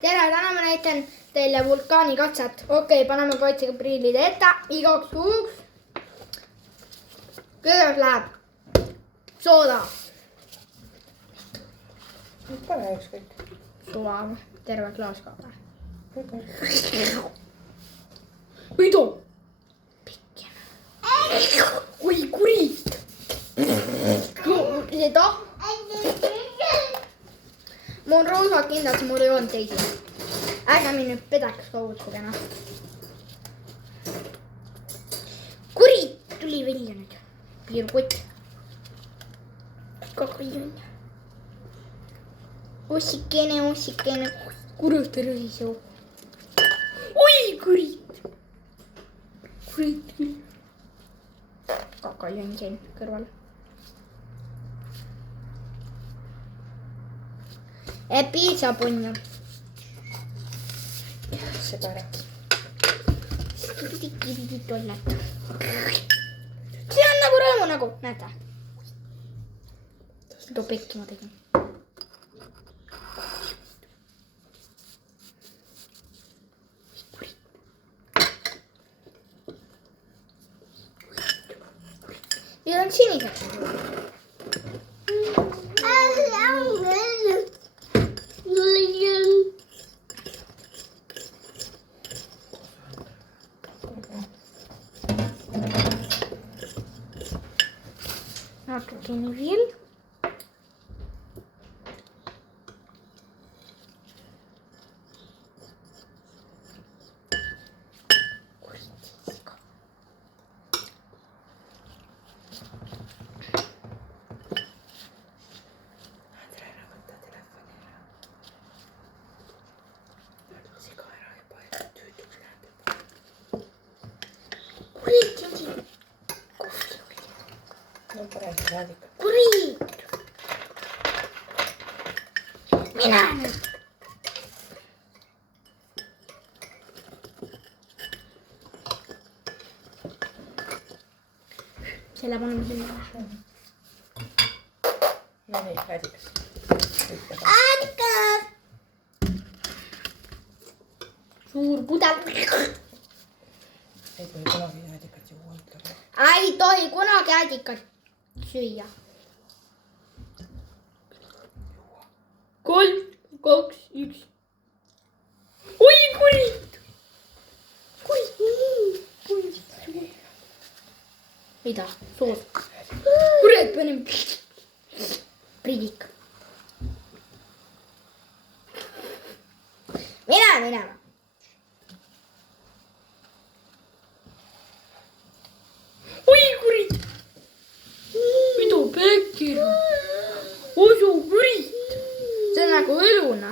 Tere, täna ma näitan teile vulkaanikatset. Okei, paneme kaitsega prillid ette igaks juhuks. Kõigepealt läheb sooda. Pane ükskõik. Sulav, terve klaas ka või? Võidu! Oi, kurit! Seda? Mul on roosad kindlasti, mul ei olnud teisi. Ärge mind nüüd pedaks kaudsega. Kurit tuli välja nüüd. Piirkott. Kakajõnn. Ossikene. Kurit rõis ju. Oi, kurit. Kurit küll. Kakajõnn siin kõrval. Piisab on ju. Seda rääkis. Tollet. See on nagu rõõmu nagu, näete. Too pekki ma tegin. Need on sinised. Natukene veel. Kurit! Mine nüüd! Selle paneme sinna. No nii, äädikas. Äädikas! Suur pudel. Ei tohi kunagi äädikat juua, ütleme. Ei tohi kunagi äädikat süüa. 3, 2, 1. Oi, kurit! Kurit! Mida? Soos. Kurat, panem. Pridik. Minema. Oi, kurit! Mida pekir? Osu kurit! See on nagu õluna.